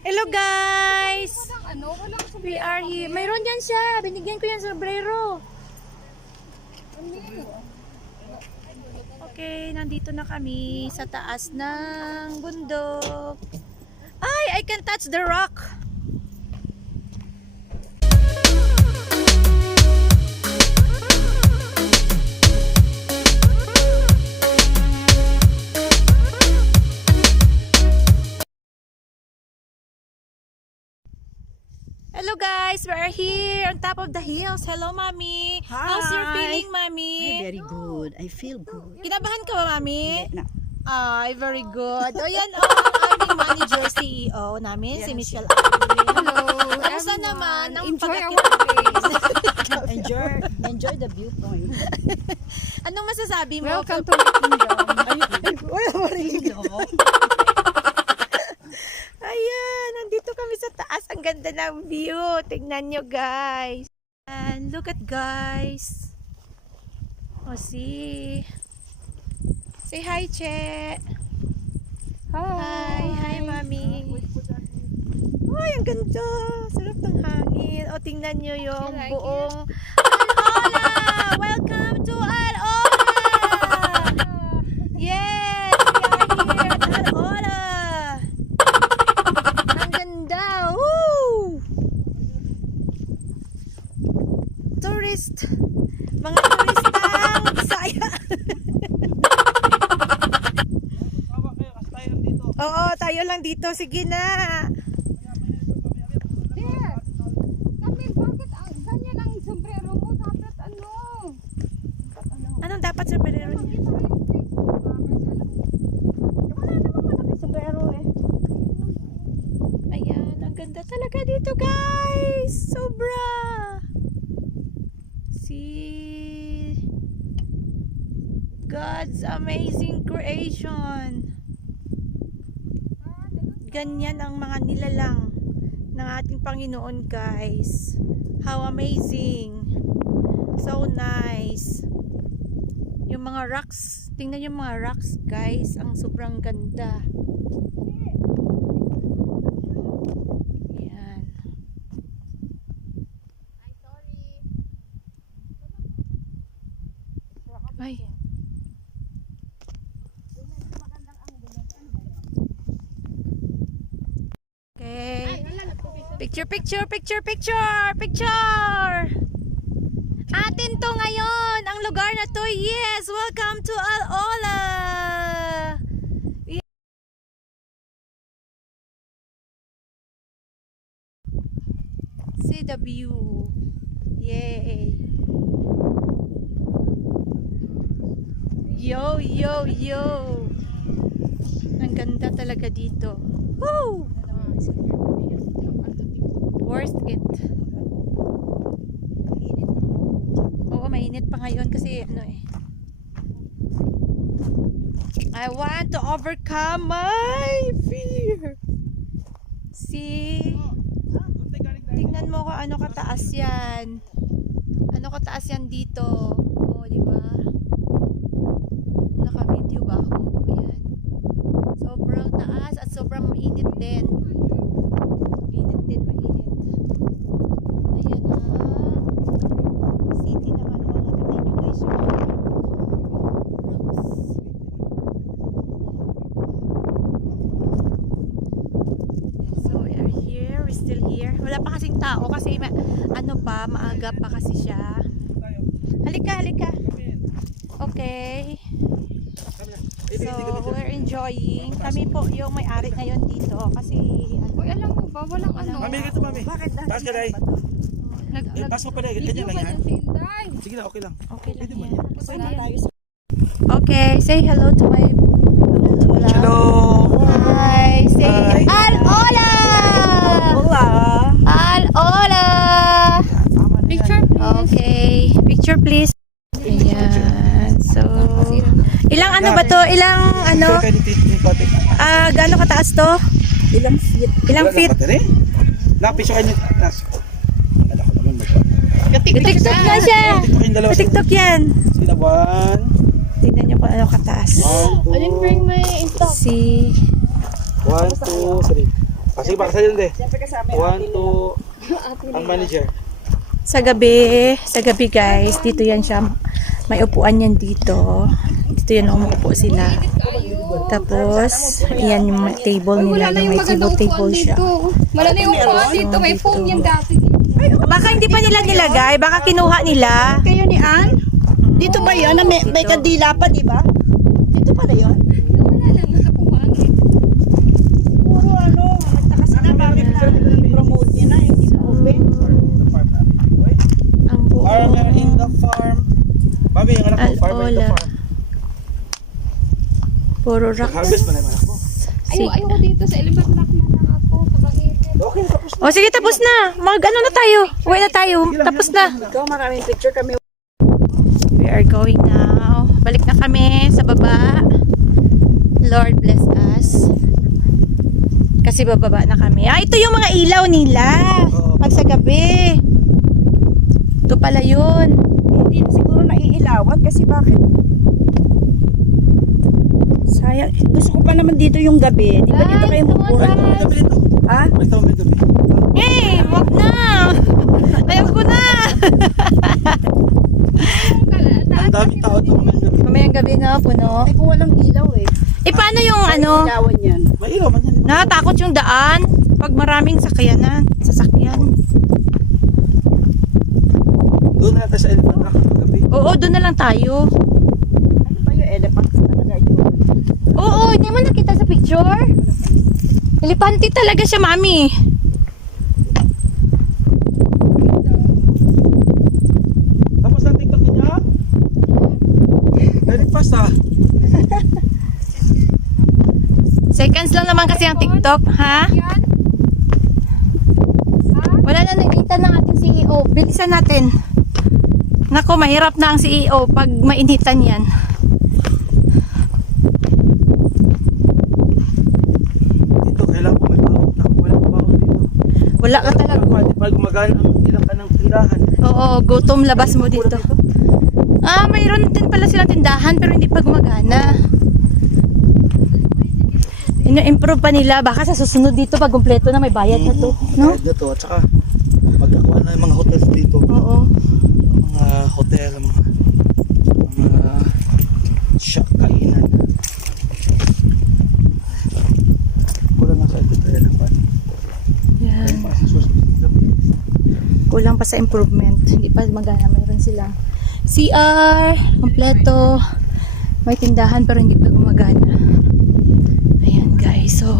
Hello guys! We are here. Mayroon yan siya. Binigyan ko yan sa sombrero. Okay, nandito na kami sa taas ng bundok. Ay, I can touch the rock. Hello guys, we are here on top of the hills. Hello, Mommy. Hi. How's your feeling, Mommy? Very good. I feel good. Kinabahan ka ba, Mommy? Na. Ay, very good. O yan, ang aming manager, CEO namin, si Michelle. Hello, Kamusta naman ang Enjoy our pagkakita? Enjoy the viewpoint. Anong masasabi mo? Welcome to my kingdom. Ayan, nandito kami sa taas. Ang ganda ng view. Tingnan nyo, guys. And look at guys. O, see. Say hi, Che. Hi, hi, Mami. Ay, ang ganda. Sarap ng hangin. O, tingnan nyo yung like buong Al-Ola. Welcome to Al-Ola. Yes, we are here at Al-Ola. Ang ganda. Woo! Tourist. Mga turistang Bisaya. Oo, tayo lang dito. Sige na. There. Kamil, bakit ganyan ang sombrero mo? Dapat ano? Anong dapat sa perero niya? Wala naman malaki sombrero eh. Ayan, ang ganda talaga dito, guys. Sobra. See God's amazing creation. Ganyan ang mga nilalang ng ating Panginoon, guys. How amazing. So nice. Yung mga rocks, tingnan yung mga rocks, guys. Ang sobrang ganda. Yan. Ay. Okay. Picture, picture, picture, picture, picture. Atin to ngayon, ang lugar na to. Yes, welcome to Al-Ola. See the view. Yay. Yo, yo, yo. Ang ganda talaga dito. Woo! Worth it. Oo, mainit pa ngayon kasi ano eh. I want to overcome my fear. See? Tingnan mo kung ano kataas yan. Ano kataas yan dito. Oo, di ba? Naka-video ba ako? Ayan. Sobrang taas at sobrang mainit din. Mainit din, mainit. Ayan na. City naman. O, tingnan nyo guys yung rocks. So, we are here. We're still here. Wala pa kasing tao kasi ano pa, maaga pa kasi siya. Halika, halika. Okay. So, we're enjoying. Kami po yung may-ari ngayon dito kasi Uy, alam mo ba, walang ano. Mami, ganito mami. Taas ka dahil. Taas mo pa dahil. Ganyan lang yan. Sinday. Sige na, okay lang. okay lang yan. Sana tayo sa Okay, say hello to my Hello! Hi, say Hi. Al-Ola! Hola! Al-Ola! Picture please. Okay, picture please. Ayan, so ilang ano ba to? Ilang ano? Sure kayo ni Pati. Gaano kataas to? Ilang feet? Ilang feet? Napiso kayo ni Nas. Wala ko naman mag- TikTok na siya. TikTok yung dalawa. TikTok yan. Sila one. Tingnan nyo kung ano kataas. One, two. I didn't bring my stuff. See. 1, 2, 3. Kasi baka sa'yo din. Siyempre kasama yung 1, 2, ang manager. Sa gabi guys, dito yan siya. May upuan yan dito. Dito yan umupo sila. Tapos, yan yung table nila. Yung may table siya. Wala na yung upuan dito. May phone yan dati. Baka hindi pa nila nilagay. Baka kinuha nila. Kayo ni Ann? Dito ba yun? Na may kandila pa, di ba? Dito pala yun? Wala lang nakapumangit. Siguro nagtaka sila bakit na-promote niya na, hindi pa open. Ang buo. Farmer in the farm. Babi, yung anak ko, farmer in the Al-Ola. farm. Puro rock. Harvest pa na yung anak ko. Ayoko dito sa elevator na ako. Pagkakit. Okay, tapos na. O sige, tapos na. Mag-ano na tayo. Uwi na tayo. Tapos na. Ikaw, maraming picture kami. We are going now. Balik na kami sa baba. Lord bless us. Kasi bababa na kami. Ito yung mga ilaw nila. Pag sa gabi. Ito pala yun. Hindi na siguro naiilawan kasi bakit? Sayang. Gusto ko pa naman dito yung gabi. Di ba dito kayo mupura? May gabi dito. Ha? May taon, may gabi. Eh, wag na. Ayaw ko na. Ang daming tao ito may gabi. Mamayang gabi na, puno. Ay, kung walang ilaw eh. Eh, paano yung ano? Ilawan yan. May ilaw man yan. di ba? Nakatakot yung daan. Pag maraming sasakyan. Doon na tayo sa elephant rock paggabi. Oo, doon na lang tayo. Ano ba yung elephant talaga yun? Oo, hindi mo nakita sa picture? Elepante talaga siya, mami. Tapos ang TikTok niya. Very fast ah. Seconds lang naman kasi ang TikTok, ha? Yan. Wala na nakita ng ating CEO. Bilisan natin. Nako, mahirap na ang CEO pag mainitan yan. Dito kailangan ko may baon. Naku, walang baon dito. Wala ka talaga. Pag gumagana ang ilang ka ng tindahan. Oo, gutom labas mo dito. Mayroon din pala silang tindahan pero hindi pa gumagana. Ino-improve pa nila. Baka sa susunod dito pag kumpleto na may bayad na to. No? Bayad na to. At saka magkakuha na yung mga hotels dito. Oo. Mga hotel, mga shop, kainan. Kulang na sa ito tayo ng pan. Yan. Kasi susunod gabi. Kulang pa sa improvement. Hindi pa magana. Mayroon silang CR, kompleto. May tindahan pero hindi pa gumagana. Ayan guys. So,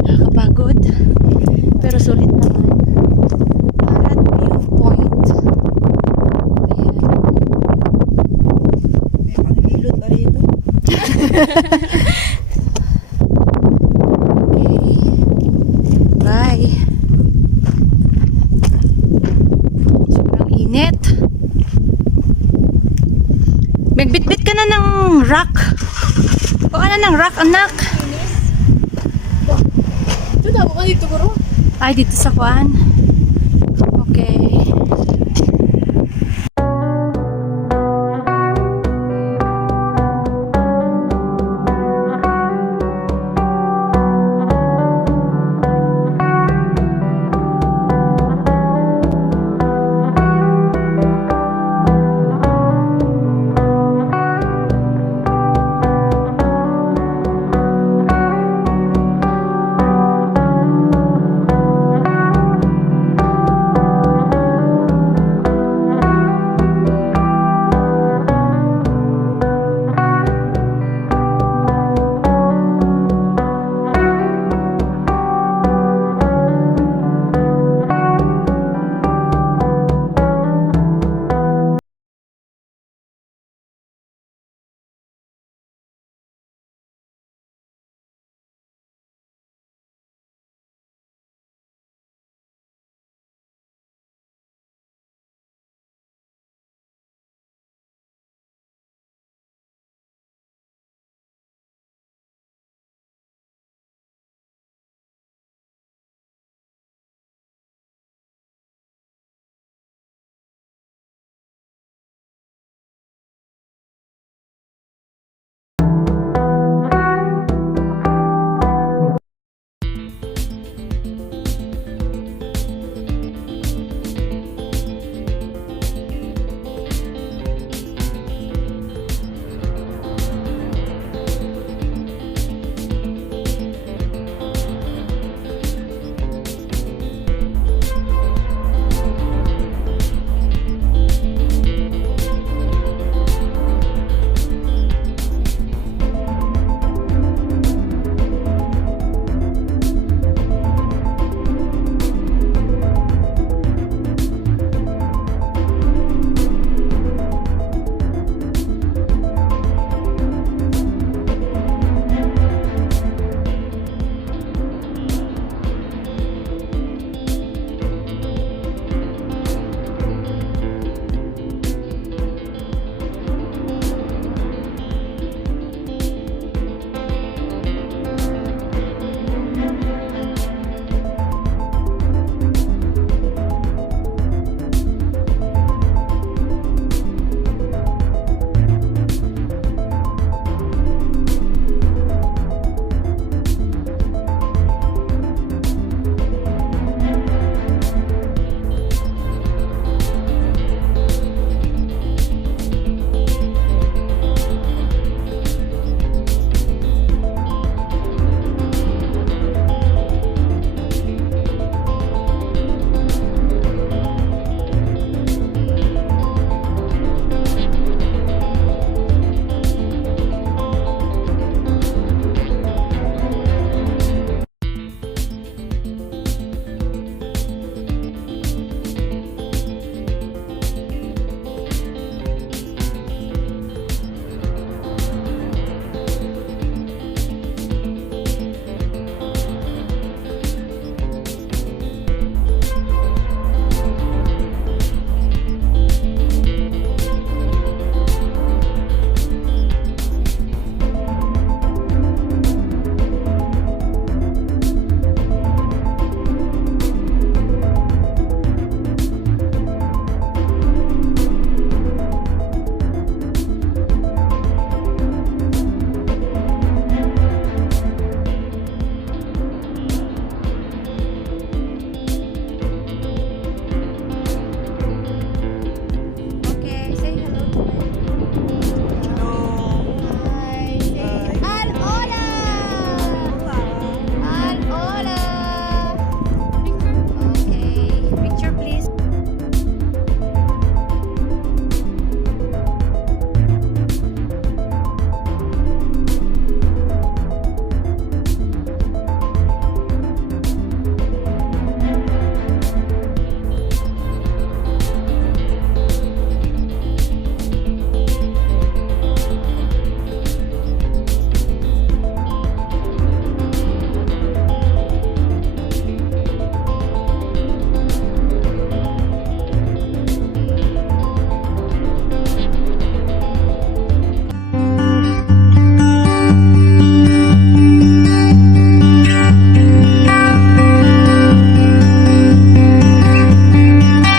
nakakapagod. Pero sulit naman. Parat viewpoint. Ayan. May panghilot na rito. Okay. Bye. Sobrang init. Magbitbit ka na ng rock. Kuha na ng rock, anak. Ito daw ka dito, bro. Ay, dito sa kuan. Okay.